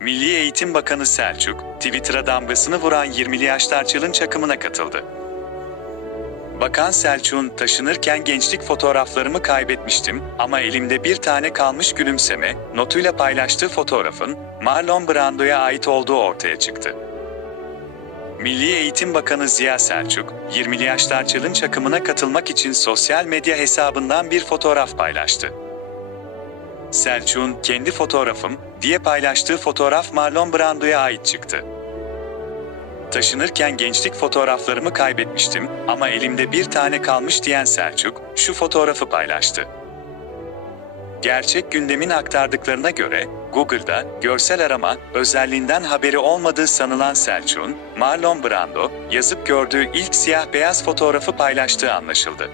Milli Eğitim Bakanı Selçuk, Twitter'a damgasını vuran 20'li yaşlar challenge akımına katıldı. Bakan Selçuk'un taşınırken gençlik fotoğraflarımı kaybetmiştim ama elimde bir tane kalmış gülümseme notuyla paylaştığı fotoğrafın Marlon Brando'ya ait olduğu ortaya çıktı. Milli Eğitim Bakanı Ziya Selçuk, 20'li yaşlar challenge akımına katılmak için sosyal medya hesabından bir fotoğraf paylaştı. Selçuk'un kendi fotoğrafım diye paylaştığı fotoğraf Marlon Brando'ya ait çıktı. Taşınırken gençlik fotoğraflarımı kaybetmiştim ama elimde bir tane kalmış diyen Selçuk şu fotoğrafı paylaştı. Gerçek gündemin aktardıklarına göre Google'da görsel arama özelliğinden haberi olmadığı sanılan Selçuk'un Marlon Brando yazıp gördüğü ilk siyah beyaz fotoğrafı paylaştığı anlaşıldı.